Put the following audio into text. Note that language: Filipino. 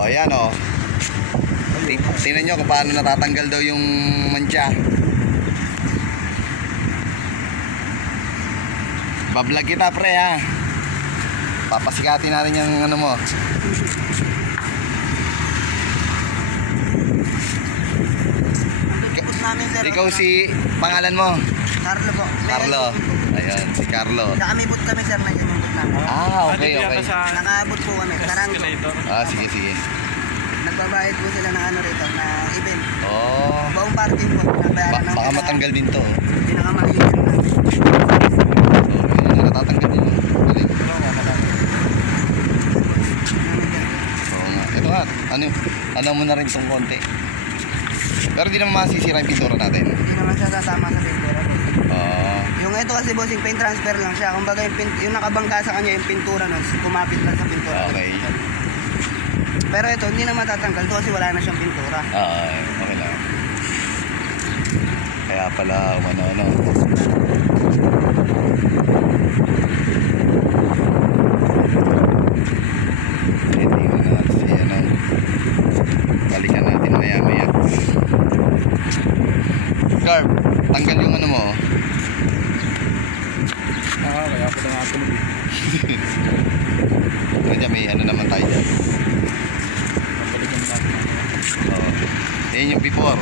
O, ayan o. Tingnan nyo kung paano natatanggal daw yung mancha. Bablog kita pre ha. Papasikatin natin yung ano mo. Ikaw si pangalan mo? Carlo po. Carlo. Ayan, si Carlo. Nakamibot kami sir na yung bot namin. Okay. Nakaabot po kami. Taranto. Sige. Nagbabayad po sila ng ano rito, na event. Buong parking po. Baka matanggal din to. Pinakamaliit namin. Natatanggal din. Ito nga, ano mo na rin itong konti. Pero di naman masisira yung pintura natin. Hindi naman siya sasama sa pintura po. Yung ito kasi bossing, paint transfer lang siya. Kumbaga yung nakabangga sa kanya yung pintura nun, kumapit lang sa pintura. Okay. Pero ito, hindi na matatanggal to kasi wala na siyang pintura. Okay lang. Kaya pala, ano. Balikan natin maya. Carb, tanggal yung ano mo. Kaya pa na natulog. May ano naman tayo dyan. Balikan natin. Yan yung before.